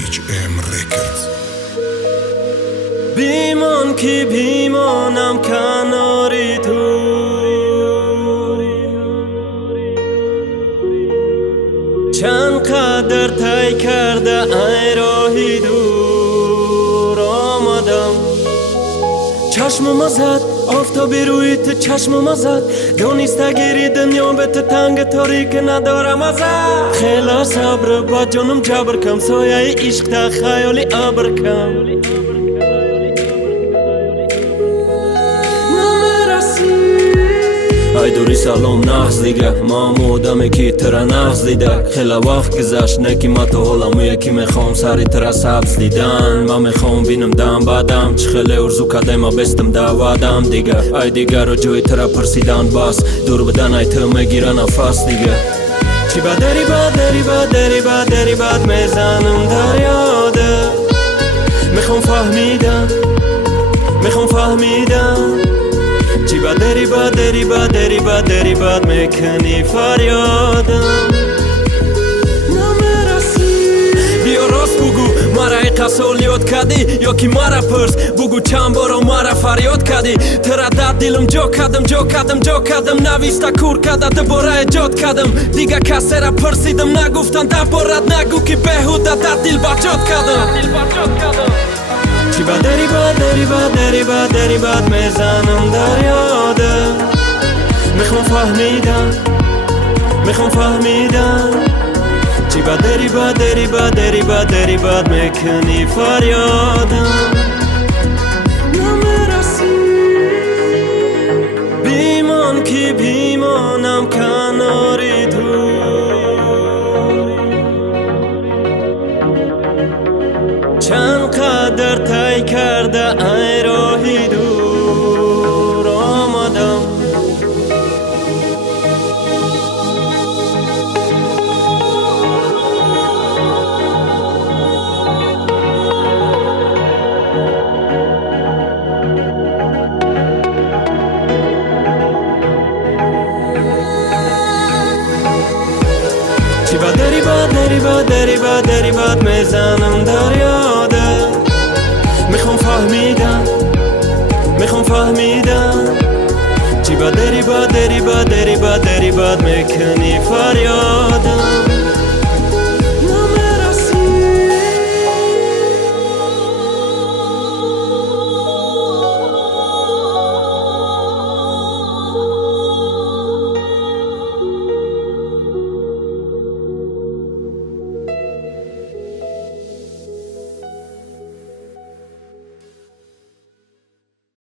HM Records. بیمان کی بیمانم کناری تو، چند قدر طی کرده ای راهی دور آمدم. چشمم زد آفتابی روی تو، چشمم زد دونسته گیری دنیا به تو تنگ تاریک ندارم ازت. خیلی صبر با جانم جبر کم، سایه عشق تا خیالی ابر کم. ای دوری سلام نغز دیگه، ما آدمی که ترا نغز دیده. خیلی وقت گذشت نکی ما تو حالمو یکی میخوام سری ترا سبز دیدن. من میخوام بینم دم بعدم چه خیلی ارزو کده ما بستم دعوادم دیگه. ای دیگه رو جوی ترا پرسیدن بس دور بدن ای تو میگیره نفس دیگه. چی با داری با داری با داری با داری باد میزنم در یاده. میخوام فهمیدم میخوام فهمیدم چی با داری با داری با داری با داری باد میکنی فریادم نمیرسی. بیا راست بگو مرا ای قسول یاد کردی یا کی مرا پرس بگو چند بارا مرا فریاد کردی. تردد دلم جا کردم جا کردم جا کردم نویسته کور کرده دوباره ایجاد کردم. دیگه کسی را پرسیدم نگفتن دربارت نگو که بهوده در دل بجاد کردم. چی با داری با داری با داری با داری باد میزنم در یاده. میخوام فهمیدم میخوام فهمیدم چی با داری با داری با داری با داری باد میکنی فریادم نمیرسی. بیمان کی بیمانم کناری تو، چند قدر طی کرده ای راهی دور آمدم. چی با داری با داری با داری با داری باد میزنم در یاده. میخوام فهمیدم میخوام فهمیدم چی با داری با داری با داری با داری باد میکنی